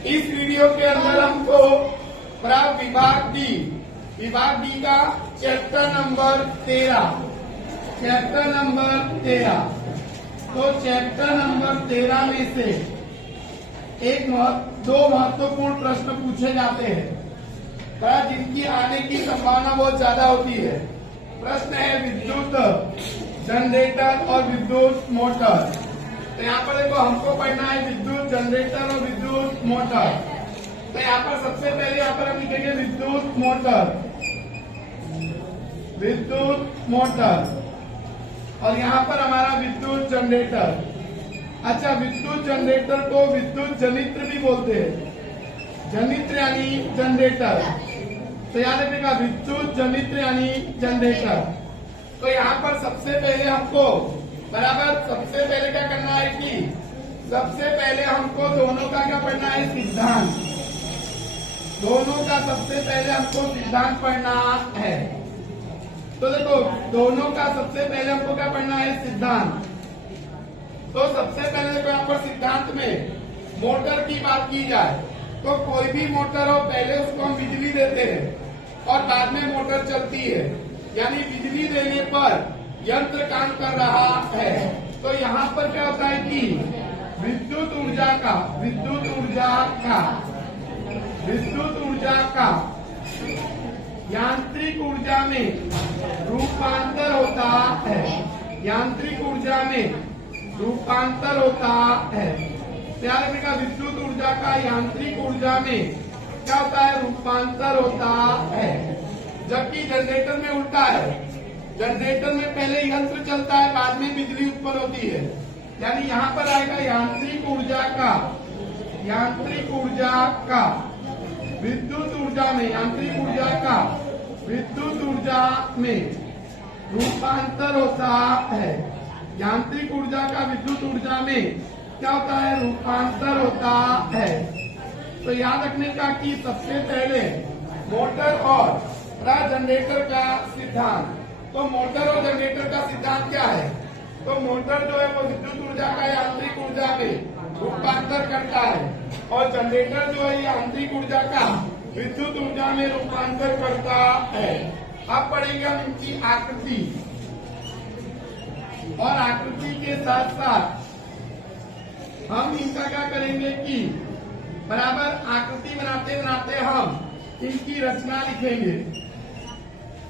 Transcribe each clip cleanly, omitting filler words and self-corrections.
इस वीडियो के अंदर हमको विभाग डी का चैप्टर नंबर 13 तो चैप्टर नंबर 13 में से दो महत्वपूर्ण प्रश्न पूछे जाते हैं जिनकी आने की संभावना बहुत ज्यादा होती है। प्रश्न है विद्युत जनरेटर और विद्युत मोटर। तो यहाँ पर देखो हमको पढ़ना है विद्युत जनरेटर और विद्युत मोटर। तो यहाँ पर सबसे पहले यहाँ पर हम लिखेंगे विद्युत मोटर और यहाँ पर हमारा विद्युत जनरेटर। अच्छा, विद्युत जनरेटर को विद्युत जनित्र भी बोलते हैं। जनित्र यानी जनरेटर। तो याद रखिएगा विद्युत जनित्र यानी जनरेटर। तो यहाँ पर सबसे पहले हमको सबसे पहले क्या करना है कि सबसे पहले हमको दोनों का क्या पढ़ना है, सिद्धांत। दोनों का सबसे पहले हमको सिद्धांत पढ़ना है। तो देखो दोनों का सबसे पहले हमको क्या पढ़ना है, सिद्धांत। तो सबसे पहले देखो यहाँ पर सिद्धांत में मोटर की बात की जाए तो कोई भी मोटर हो पहले उसको हम बिजली देते हैं और बाद में मोटर चलती है, यानी बिजली देने पर यंत्र काम कर रहा है। तो यहाँ पर क्या होता है कि विद्युत ऊर्जा का यांत्रिक ऊर्जा में रूपांतर होता है। याद रखिएगा विद्युत ऊर्जा का यांत्रिक ऊर्जा में क्या होता है, रूपांतर होता है। जबकि जनरेटर में उल्टा है। जनरेटर में पहले यंत्र चलता है, बाद में बिजली उत्पन्न होती है। यानी यहाँ पर आएगा यांत्रिक ऊर्जा का विद्युत ऊर्जा में रूपांतर होता है। यांत्रिक ऊर्जा का विद्युत ऊर्जा में क्या होता है, रूपांतर होता है। तो याद रखने का कि सबसे पहले मोटर और जनरेटर का सिद्धांत। तो मोटर और जनरेटर का सिद्धांत क्या है, तो मोटर जो है वो विद्युत ऊर्जा का यांत्रिक ऊर्जा में रूपांतर करता है और जनरेटर जो है यांत्रिक ऊर्जा का विद्युत ऊर्जा में रूपांतर करता है। अब पढ़ेंगे हम इनकी आकृति और आकृति के साथ साथ हम इनका क्या करेंगे कि बराबर आकृति बनाते बनाते हम इनकी रचना लिखेंगे।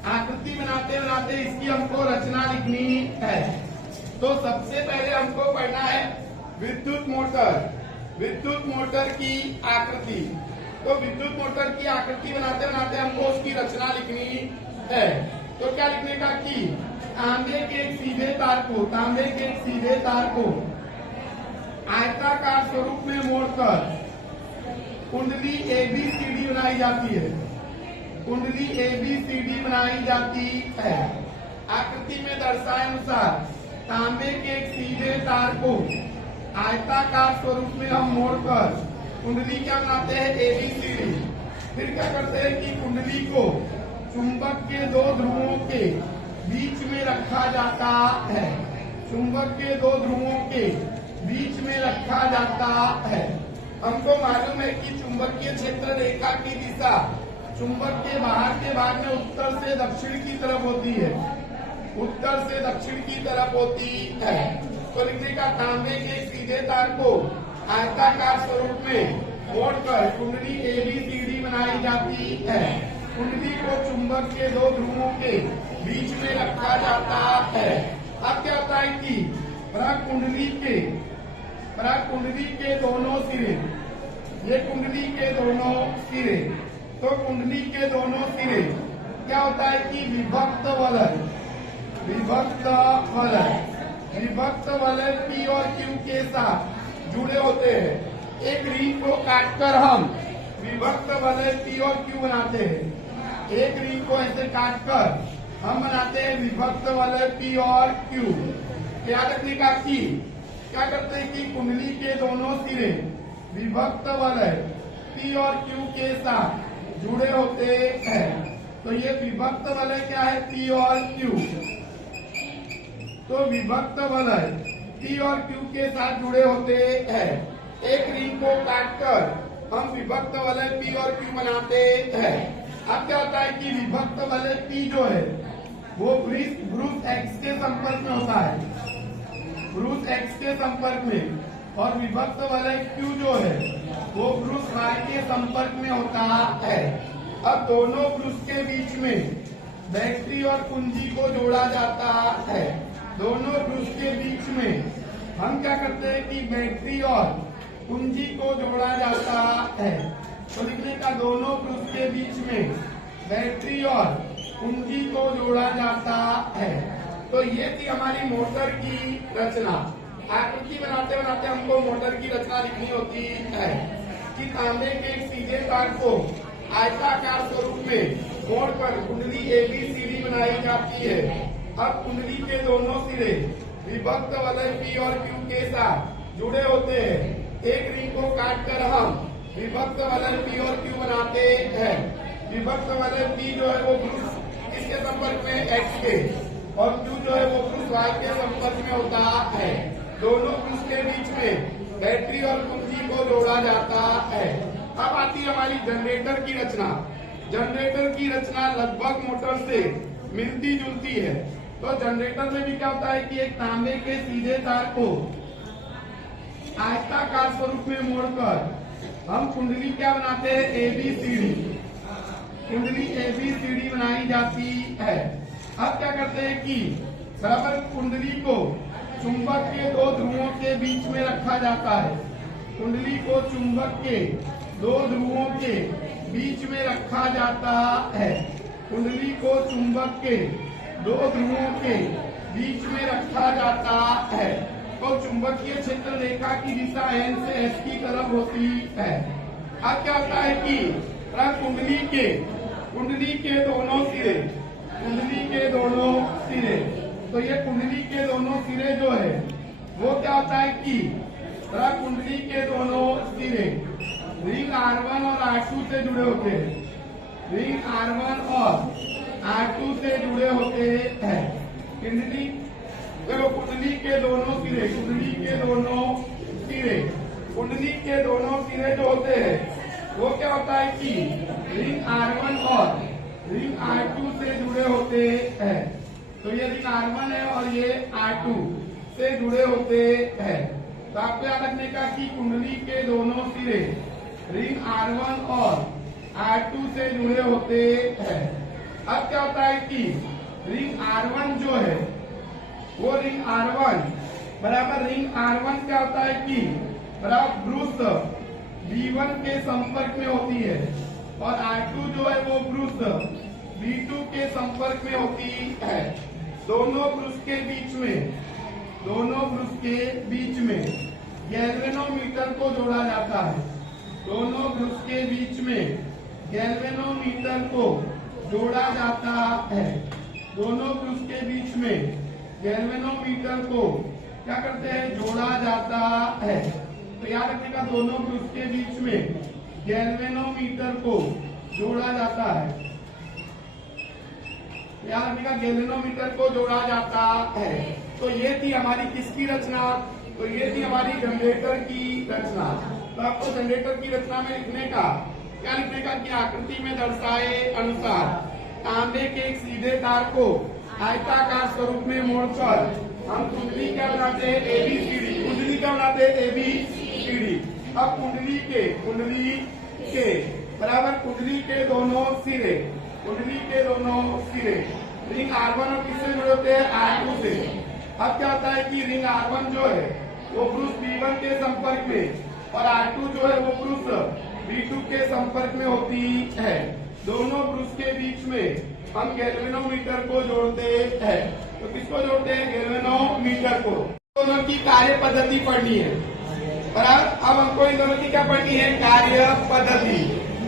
आकृति बनाते बनाते इसकी हमको रचना लिखनी है। तो सबसे पहले हमको पढ़ना है विद्युत मोटर की आकृति। तो विद्युत मोटर की आकृति बनाते बनाते हमको उसकी रचना लिखनी है। तो क्या लिखने का कि तांबे के एक सीधे तार को आयताकार स्वरूप में मोड़कर कुंडली ABCD बनाई जाती है। आकृति में दर्शाए अनुसार तांबे के एक सीधे तार को आयताकार स्वरूप में हम मोड़कर कुंडली क्या बनाते हैं, ABCD। फिर क्या करते हैं कि कुंडली को चुंबक के दो ध्रुवों के बीच में रखा जाता है। हमको मालूम है कि चुंबकीय क्षेत्र रेखा की दिशा चुंबक के बाहर के भाग में उत्तर से दक्षिण की तरफ होती है। तो लिखने का तांबे के सीधे तार को आयताकार स्वरूप में मोड़कर कुंडली ABCD बनाई जाती है। कुंडली को चुंबक के दो ध्रुवों के बीच में रखा जाता है। अब क्या होता है कि कुंडली के दोनों सिरे, ये कुंडली के दोनों सिरे, तो कुंडली के दोनों सिरे क्या होता है कि विभक्त वलय P और Q के साथ जुड़े होते हैं। एक रिंग को काटकर हम विभक्त वलय P और Q बनाते हैं। एक रिंग को ऐसे काटकर हम बनाते हैं विभक्त वलय P और Q। याद रखने का कि क्या करते हैं कि कुंडली के दोनों सिरे विभक्त वलय P और Q के साथ जुड़े होते हैं। तो ये विभक्त वलय क्या है, P और Q। तो विभक्त वलय P और Q के साथ जुड़े होते हैं। एक रिंग को काटकर हम विभक्त वलय P और Q बनाते हैं। अब क्या होता है कि विभक्त वलय P जो है वो ब्रूस X के संपर्क में होता है, ब्रूस X के संपर्क में, और विभक्त वलय Q जो है वो ब्रूस Y के संपर्क में होता है। अब दोनों ब्रूस के बीच में बैटरी और कुंजी को जोड़ा जाता है। दोनों ब्रूस के बीच में हम क्या करते हैं कि बैटरी और कुंजी को जोड़ा जाता है। तो लिखने का दोनों ब्रूस के बीच में बैटरी और कुंजी को जोड़ा जाता है। तो ये थी हमारी मोटर की रचना। आकृति बनाते बनाते हमको मोटर की रचना लिखनी होती है कि तांबे के एक सीधे तार को आयताकार स्वरूप में मोड़कर कुंडली ABCD बनाई जाती है। अब कुंडली के दोनों सिरे विभक्त वलय P और Q के साथ जुड़े होते हैं। एक रिंग को काटकर हम विभक्त वलय P और Q बनाते हैं। विभक्त वलय P जो है वो ब्रूस इसके संपर्क में X के, और Q जो है वो ब्रूस Y के संपर्क में होता है। दोनों ब्रूस के बीच में बैटरी और कुंजी को जोड़ा जाता है। अब आती है हमारी जनरेटर की रचना। जनरेटर की रचना लगभग मोटर से मिलती जुलती है। तो जनरेटर में भी क्या होता है कि एक तांबे के सीधे तार को आयताकार स्वरूप में मोड़कर हम कुंडली क्या बनाते हैं, ABCD, कुंडली ABCD बनाई जाती है। अब क्या करते हैं कि बराबर कुंडली को चुंबक के दो ध्रुवों के बीच में रखा जाता है। कुंडली को चुंबक के दो ध्रुवों के बीच में रखा जाता है। कुंडली को चुंबक के दो ध्रुवों के बीच में रखा जाता है। तो चुंबकीय क्षेत्र रेखा की दिशा N से S की तरफ होती है। अब क्या होता है कि कुंडली के दोनों सिरे, कुंडली के दोनों सिरे, तो ये कुंडली के दोनों सिरे जो है वो क्या होता है कि कुंडली के दोनों सिरे रिंग R1 और R2 से जुड़े होते हैं। रिंग R1 और R2 से जुड़े होते हैं। कुंडली देखो, कुंडली के दोनों सिरे, कुंडली के दोनों सिरे, कुंडली के दोनों सिरे जो होते हैं वो क्या होता है कि रिंग R1 और रिंग R2 से जुड़े होते हैं। तो ये रिंग R1 है और ये R2 से जुड़े होते हैं। तो आपको याद रखने का कि कुंडली के दोनों सिरे रिंग R1 और R2 से जुड़े होते हैं। अब क्या होता है कि रिंग R1 जो है वो रिंग R1 बराबर रिंग R1 क्या होता है कि बराबर ब्रूस B1 के संपर्क में होती है, और R2 जो है वो ब्रूस B2 के संपर्क में होती है। दोनों ब्रूस के बीच में गैल्वेनोमीटर को जोड़ा जाता है। दोनों ब्रूस के बीच में गैल्वेनोमीटर को जोड़ा जाता है। दोनों ब्रूस के बीच में गैल्वेनोमीटर को क्या करते हैं, जोड़ा जाता है। तो याद रखने का दोनों ब्रूस के बीच में गैल्वेनोमीटर को जोड़ा जाता है। याद रखने का गैल्वेनोमीटर को जोड़ा जाता है। तो ये थी हमारी किसकी रचना, तो ये थी हमारी जनरेटर की रचना। तो आपको जनरेटर की रचना में लिखने का क्या लिखने का कि आकृति में दर्शाए अनुसार तांबे के एक सीधे तार को आयताकार स्वरूप में मोड़कर हम कुंडली क्या बनाते हैं, ABCD, कुंडली क्या बनाते हैं, ABCD। अब कुंडली के बराबर कुंडली के दोनों सिरे, कुंडली के दोनों सिरे रिंग R1 और किससे जुड़े होते हैं, R2 से। अब क्या होता है कि रिंग R1 जो है वो ब्रूस B1 के संपर्क में, और R2 जो है वो ब्रूस B2 के संपर्क में होती है। दोनों ब्रूस के बीच में हम गैल्वेनोमीटर को जोड़ते हैं। तो किसको जोड़ते हैं, गैल्वेनोमीटर को। दोनों की कार्य पद्धति पढ़नी है। बराबर, अब हमको इन दोनों की क्या पढ़नी है, कार्य पद्धति।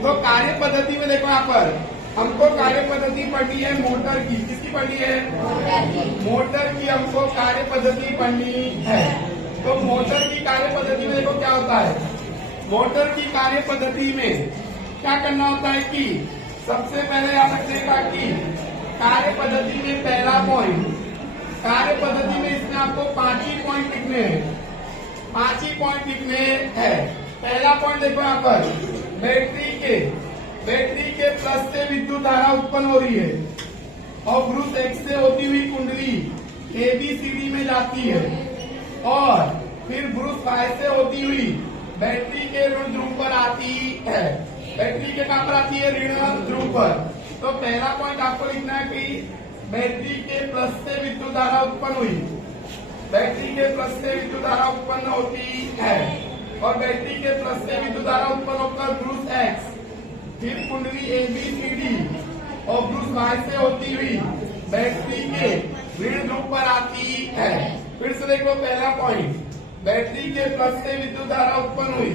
तो कार्य पद्धति में देखो यहाँ पर हमको कार्य पद्धति पढ़नी है मोटर की। किसकी पढ़नी है, मोटर की हमको कार्य पद्धति पढ़नी है। तो मोटर की कार्य पद्धति में देखो क्या होता है, मोटर की कार्य पद्धति में क्या करना होता है कि सबसे पहले याद रखने का कि कार्य पद्धति में पहला पॉइंट, कार्य पद्धति में इसमें आपको 5 ही पॉइंट लिखने हैं, 5 ही पॉइंट लिखने हैं। पहला पॉइंट देखो यहाँ पर बैटरी के प्लस से विद्युत धारा उत्पन्न हो रही है और ब्रूस एक्स से होती हुई कुंडली ABCD में जाती है और फिर ब्रूस वाई से होती हुई बैटरी के ऋण ध्रुव पर आती है। बैटरी के कहां पर आती है? ऋण ध्रुव पर। तो पहला पॉइंट आपको लिखना है कि बैटरी के प्लस से विद्युत धारा उत्पन्न हुई, बैटरी के प्लस से विद्युत धारा उत्पन्न होती है और बैटरी के प्लस से विद्युत धारा उत्पन्न होकर ब्रूस एक्स फिर कुंडली ABCD और ब्रूस वाई से होती हुई बैटरी के ऋण ध्रुव पर आती है। फिर से देखो पहला पॉइंट, बैटरी के प्लस से विद्युत धारा उत्पन्न हुई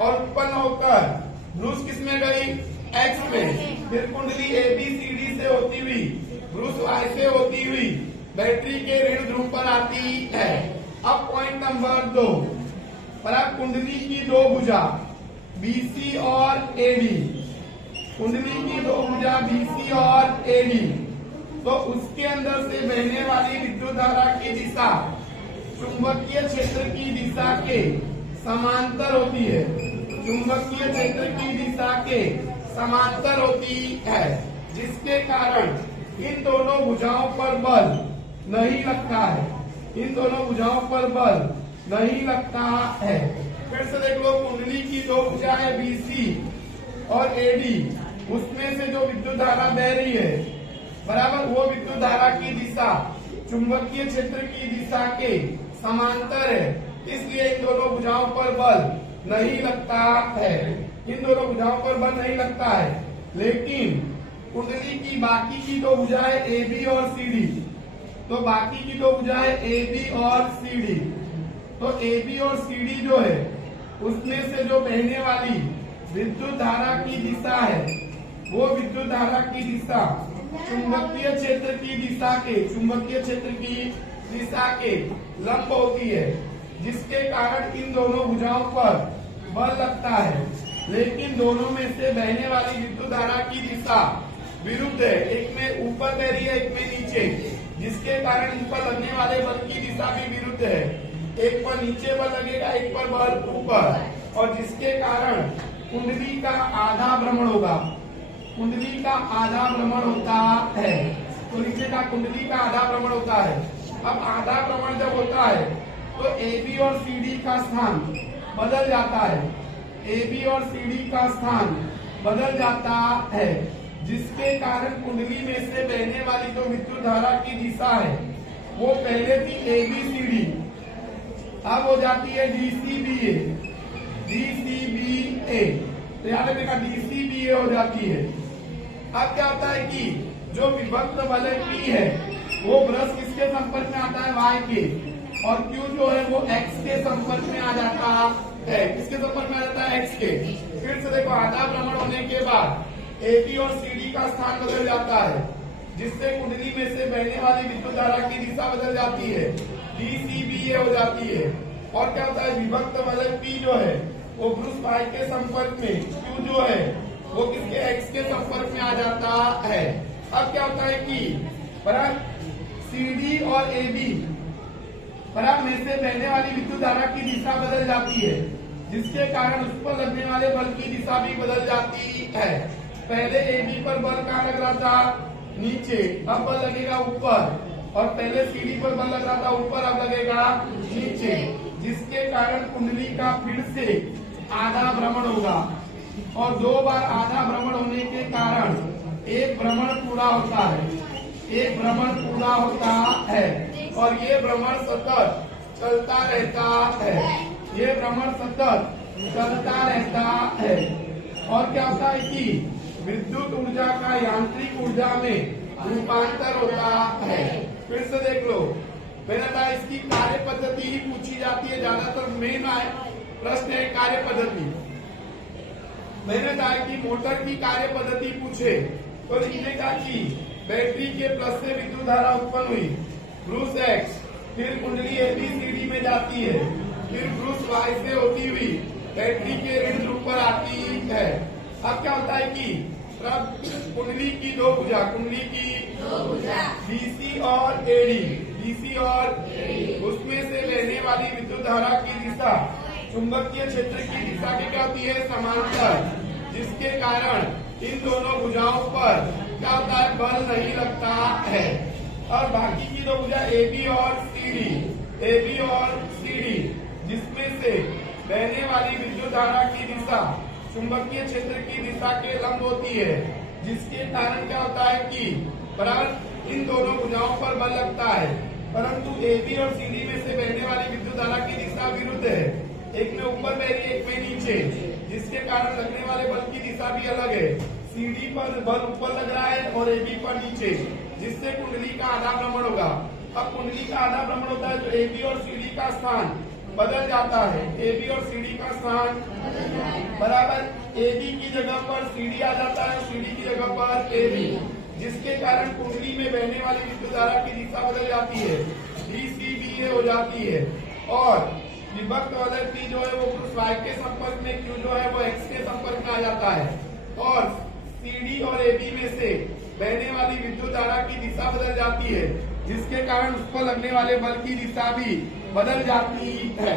और उत्पन्न होकर ब्रूस किस में गई? एक्स में। फिर कुंडली ABCD से होती हुई ब्रूस वाई से होती हुई बैटरी के ऋण ध्रुव पर आती है। अब पॉइंट नंबर 2, पराग कुंडली की दो भुजा BC और AD, कुंडली की दो भुजा BC और AD, तो उसके अंदर से बहने वाली विद्युत धारा की दिशा चुंबकीय क्षेत्र की दिशा के समांतर होती है, चुंबकीय क्षेत्र की दिशा के समांतर होती है, जिसके कारण इन दोनों भुजाओं पर बल नहीं लगता है, इन दोनों भुजाओं पर बल नहीं लगता है। फिर से देख लो, कुंडली की दो भुजाएं BC और AD, उसमें से जो विद्युत धारा बह रही है बराबर, वो विद्युत धारा की दिशा चुंबकीय क्षेत्र की दिशा के समांतर है, इसलिए इन दोनों भुजाओं पर बल नहीं लगता है, इन दोनों भुजाओं पर बल नहीं लगता है। लेकिन कुंडली की बाकी की दो भुजाएं AB और CD, तो बाकी की दो भुजाएं AB और CD, तो AB और CD जो है उसमें से जो बहने वाली विद्युत धारा की दिशा है वो विद्युत धारा की दिशा चुंबकीय क्षेत्र की दिशा के, चुंबकीय क्षेत्र की दिशा के लंब होती है, जिसके कारण इन दोनों भुजाओं पर बल लगता है। लेकिन दोनों में से बहने वाली विद्युत धारा की दिशा विरुद्ध है, एक में ऊपर बह रही है, एक में नीचे, जिसके कारण इन पर लगने वाले बल की दिशा भी विरुद्ध है, एक पर नीचे बल लगेगा, एक पर बल ऊपर, और जिसके कारण कुंडली का आधा भ्रमण होगा, कुंडली का आधा भ्रमण होता है। तो नीचे का कुंडली का आधा भ्रमण होता है। अब आधा भ्रमण जब होता है तो AB और CD का स्थान बदल जाता है, AB और CD का स्थान बदल जाता है, जिसके कारण कुंडली में से बहने वाली जो विद्युत धारा की दिशा है वो पहले थी ABCD, अब हो जाती है DCBA, DCBA, तो याद रखिएगा DCBA हो जाती है। अब क्या होता है कि जो विभक्त वलय P है वो ब्रश किसके संपर्क में आता है? Y के, और Q जो है वो X के संपर्क में आ जाता है। किसके संपर्क में आ जाता है? X के। फिर से देखो, आधा भ्रमण होने के बाद AB और CD का स्थान बदल जाता है, जिससे कुंडली में से बहने वाली विद्युत धारा की दिशा बदल जाती है, DCBA हो जाती है। और क्या होता है? विभक्त वलय P जो है वो ब्रूस Y के संपर्क में, Q जो है वो किसके? X के संपर्क में आ जाता है। अब क्या होता है कि CD और AB पराग में से बहने वाली विद्युत धारा की दिशा बदल जाती है, जिसके कारण उस पर लगने वाले बल की दिशा भी बदल जाती है। पहले AB पर बल कहाँ लग रहा था? नीचे, अब बल लगेगा ऊपर, और पहले CD पर बल लग रहा था ऊपर, अब लगेगा नीचे, जिसके कारण कुंडली का फिर से आधा भ्रमण होगा, और दो बार आधा भ्रमण होने के कारण एक भ्रमण पूरा होता है, एक भ्रमण पूरा होता है, और ये भ्रमण सतत चलता रहता है, ये भ्रमण सतत चलता रहता है। और क्या होता है कि विद्युत ऊर्जा का यांत्रिक ऊर्जा में रूपांतर होता है। फिर से देख लो, मैंने कहा इसकी कार्य पद्धति ही पूछी जाती है, ज्यादातर मेन प्रश्न है कार्य पद्धति। मैंने कहा कि मोटर की कार्य पद्धति पूछे तो लिखने कि बैटरी के प्लस से विद्युत धारा उत्पन्न हुई, ब्रूस एक्स फिर कुंडली ABCD में जाती है, फिर ब्रूस वाई से होती हुई बैटरी के ऋण ध्रुव पर आती है। अब क्या होता है कि कुंडली की दो भुजा, कुंडली की BC और AD, BC और उसमें से बहने वाली विद्युत धारा की दिशा चुंबकीय क्षेत्र की दिशा के क्या होती है? समांतर, जिसके कारण इन दोनों भुजाओं पर क्या होता है, बल नहीं लगता है। और बाकी की दो भुजा AB और CD, जिसमें से बहने वाली विद्युत धारा की दिशा चुंबकीय क्षेत्र की दिशा के लंब होती है, जिसके कारण क्या होता है कि बराबर इन दोनों भुजाओं पर बल लगता है। परंतु AB और CD में से बहने वाली विद्युत धारा की दिशा विरुद्ध है, एक में ऊपर बह रही है, एक में नीचे, जिसके कारण लगने वाले बल की दिशा भी अलग है। CD पर बल ऊपर लग रहा है और AB पर नीचे, जिससे कुंडली का आधा भ्रमण होगा। अब कुंडली का आधा भ्रमण होता है तो AB और CD का स्थान बदल जाता है। AB और CD का स्थान बराबर AB की जगह पर CD आ जाता है, CD की जगह पर AB, जिसके कारण कुंडली में बहने वाली विद्युत धारा की दिशा बदल जाती है, DCBA हो जाती है। और विभक्त वादक T जो है वो पुरुष Y के संपर्क में, Q जो है वो X के संपर्क में आ जाता है। और CD और AB में से बहने वाली विद्युत धारा की दिशा बदल जाती है, जिसके कारण उस पर लगने वाले बल की दिशा भी बदल जाती है।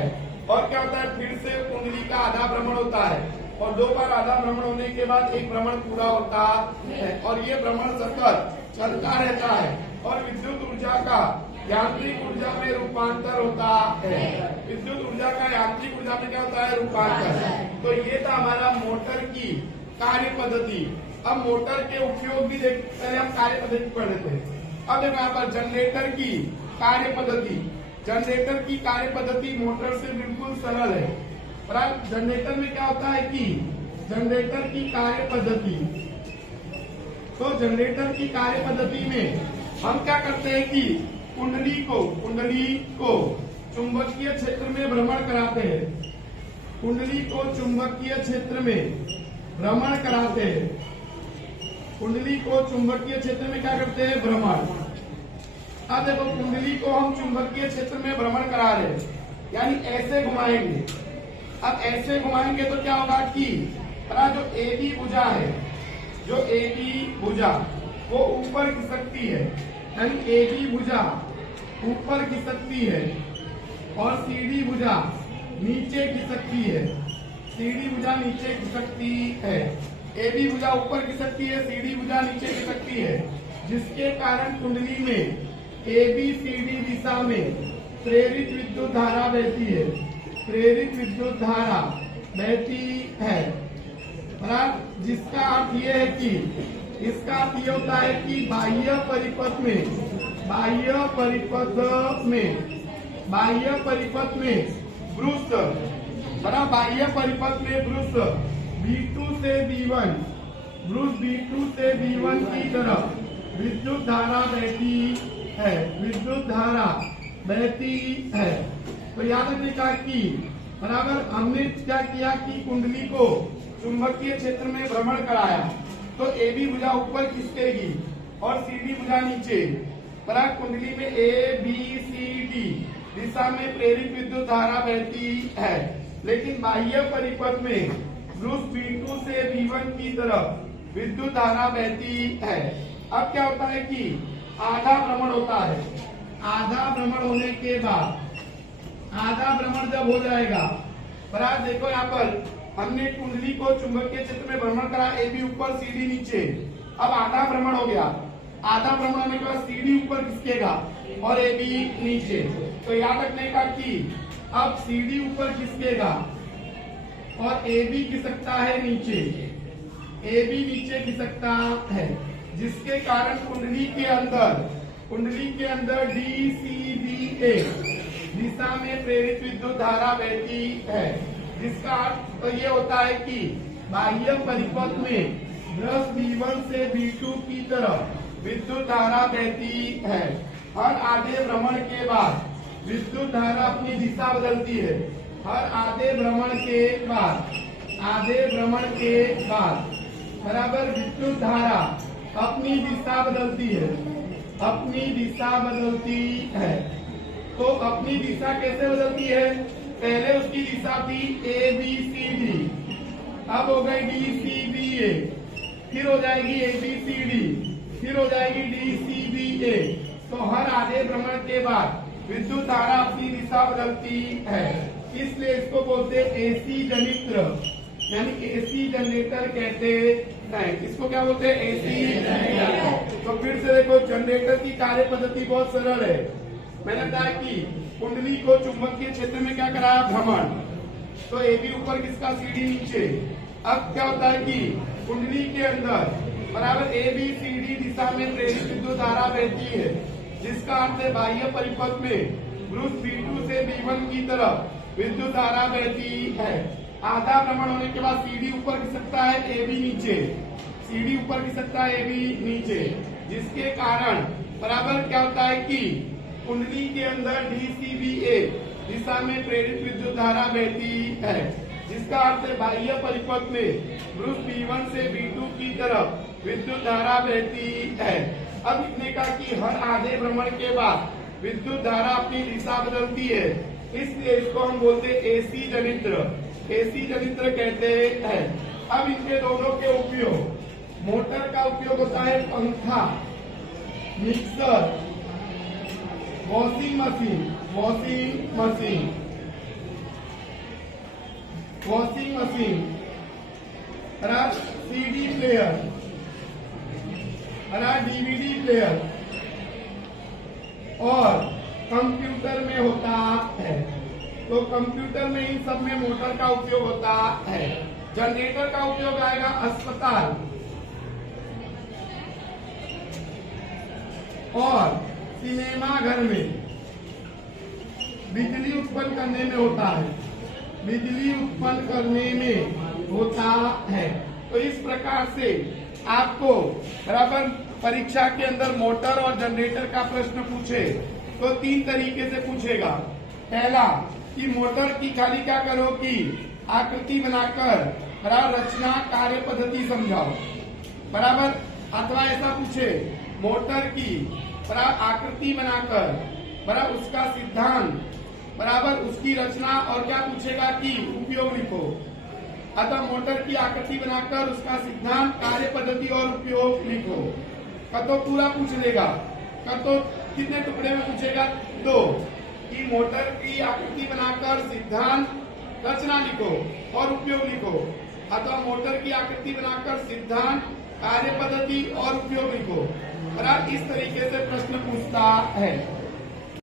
और क्या होता है, फिर से कुंडली का आधा भ्रमण होता है और 2 बार आधा भ्रमण होने के बाद एक भ्रमण पूरा होता है। और ये भ्रमण सतत चलता रहता है और विद्युत ऊर्जा का यांत्रिक ऊर्जा में रूपांतर होता है। विद्युत ऊर्जा का यांत्रिक ऊर्जा में क्या होता है, रूपांतर। तो ये था हमारा मोटर की कार्य पद्धति। अब मोटर के उपयोग भी देख, पहले हम कार्य पद्धति पढ़ रहे थे। अब देखो यहाँ पर जनरेटर की कार्य पद्धति। जनरेटर की कार्य पद्धति मोटर से बिल्कुल सरल है। पर जनरेटर में क्या होता है कि जनरेटर की कार्य पद्धति, तो जनरेटर की कार्य पद्धति में हम क्या करते हैं कि कुंडली को चुंबकीय क्षेत्र में भ्रमण कराते हैं। कुंडली को चुंबकीय क्षेत्र में भ्रमण कराते हैं। कुंडली को चुंबकीय क्षेत्र में क्या करते हैं, भ्रमण। अब देखो कुंडली को हम चुंबकीय क्षेत्र में भ्रमण करा रहे हैं, यानी ऐसे घुमाएंगे। अब ऐसे घुमाएंगे तो क्या होगा कि जो AB भुजा है, जो AB भुजा वो ऊपर खिसकती है, यानी AB भुजा ऊपर खिसकती है और CD भुजा नीचे खिसकती है। CD भुजा नीचे खिसकती है, AB भुजा ऊपर खिसकती है, CD भुजा नीचे खिसकती है, जिसके कारण कुंडली में ABCD दिशा में प्रेरित विद्युत धारा बहती है। प्रेरित विद्युत धारा बहती है, जिसका अर्थ ये है कि इसका अर्थ ये होता है कि बाह्य परिपथ में ब्रूस, बाह्य परिपथ में ब्रूस B2 से B1, ब्रूस B2 से B1 की तरफ विद्युत धारा बहती है। विद्युत धारा बहती है। तो याद रखिएगा कि बराबर हमने क्या किया कि कुंडली को चुंबकीय क्षेत्र में भ्रमण कराया, तो AB भुजा ऊपर खिसकेगी और CD भुजा नीचे। बराबर कुंडली में ABCD दिशा में प्रेरित विद्युत धारा बहती है, लेकिन बाह्य परिपथ में ब्रूस B2 से B1 की तरफ विद्युत धारा बहती है। अब क्या होता है कि आधा भ्रमण होता है। आधा भ्रमण होने के बाद, आधा भ्रमण जब हो जाएगा, बराबर देखो यहाँ पर हमने कुंडली को चुंबकीय क्षेत्र में भ्रमण करा, AB ऊपर CD नीचे। अब आधा भ्रमण हो गया। आधा भ्रमण होने के बाद CD ऊपर खिसकेगा और AB नीचे। तो याद रखने का कि अब CD ऊपर खिसकेगा और AB खिसकता है नीचे, AB नीचे खिसकता है, जिसके कारण कुंडली के अंदर DCBA दिशा में प्रेरित विद्युत धारा बहती है, जिसका अर्थ तो ये होता है कि बाह्य परिपथ में ब्रश B1 से B2 की तरफ विद्युत धारा बहती है। हर आधे भ्रमण के बाद विद्युत धारा अपनी दिशा बदलती है। हर आधे भ्रमण के बाद बराबर विद्युत धारा अपनी दिशा बदलती है। तो अपनी दिशा कैसे बदलती है, पहले उसकी दिशा थी ABCD, अब हो गई DCBA, फिर हो जाएगी ABCD, फिर हो जाएगी DCBA। तो हर आधे भ्रमण के बाद विद्युत धारा अपनी दिशा बदलती है, इसलिए इसको बोलते हैं AC जनित्र। यानी एसी जनरेटर कहते हैं। इसको क्या बोलते हैं? AC generator. तो फिर से देखो, जनरेटर की कार्य पद्धति बहुत सरल है। मैंने बताया कि कुंडली को चुंबकीय क्षेत्र में क्या कराया? भ्रमण। तो एबी ऊपर, किसका? सीडी नीचे। अब क्या होता है कि कुंडली के अंदर बराबर ABCD दिशा में प्रेरित विद्युत धारा बहती है, जिसका अर्थ है बाह्य परिपथ में ब्रूस B2 से B1 की तरफ विद्युत धारा बहती है। आधा भ्रमण होने के बाद CD ऊपर खिसकता है, AB नीचे। CD ऊपर खिसकता है, AB नीचे, जिसके कारण बराबर क्या होता है कि कुंडली के अंदर DCBA दिशा में प्रेरित विद्युत धारा बहती है, जिसका अर्थ है बाह्य परिपथ में ब्रूस B1 से B2 की तरफ विद्युत धारा बहती है। अब लिखने का कि हर आधे भ्रमण के बाद विद्युत धारा अपनी दिशा बदलती है, इसलिए इसको हम बोलते हैं एसी जनित्र। एसी जनित्र कहते हैं। अब इनके दोनों के उपयोग, मोटर का उपयोग होता है पंखा, mixer, washing machine, CD player, DVD player और कंप्यूटर में होता है। तो कंप्यूटर में इन सब में मोटर का उपयोग होता है। जनरेटर का उपयोग आएगा अस्पताल और सिनेमा घर में बिजली उत्पन्न करने में होता है। तो इस प्रकार से आपको बराबर परीक्षा के अंदर मोटर और जनरेटर का प्रश्न पूछे तो 3 तरीके से पूछेगा। पहला कि मोटर की खाली क्या करो कि आकृति बनाकर बराबर रचना कार्य पद्धति समझाओ, बराबर। अथवा ऐसा पूछे मोटर की बराबर आकृति बनाकर बराबर उसका सिद्धांत बराबर उसकी रचना और क्या पूछेगा कि उपयोग लिखो। अतः मोटर की आकृति बनाकर उसका सिद्धांत कार्य पद्धति और उपयोग लिखो। कतो पूरा पूछ लेगा, कतो कितने टुकड़े में पूछेगा? 2 कि मोटर की आकृति बनाकर सिद्धांत रचना लिखो और उपयोग लिखो, अथवा मोटर की आकृति बनाकर सिद्धांत कार्य पद्धति और उपयोग लिखो। इस तरीके से प्रश्न पूछता है।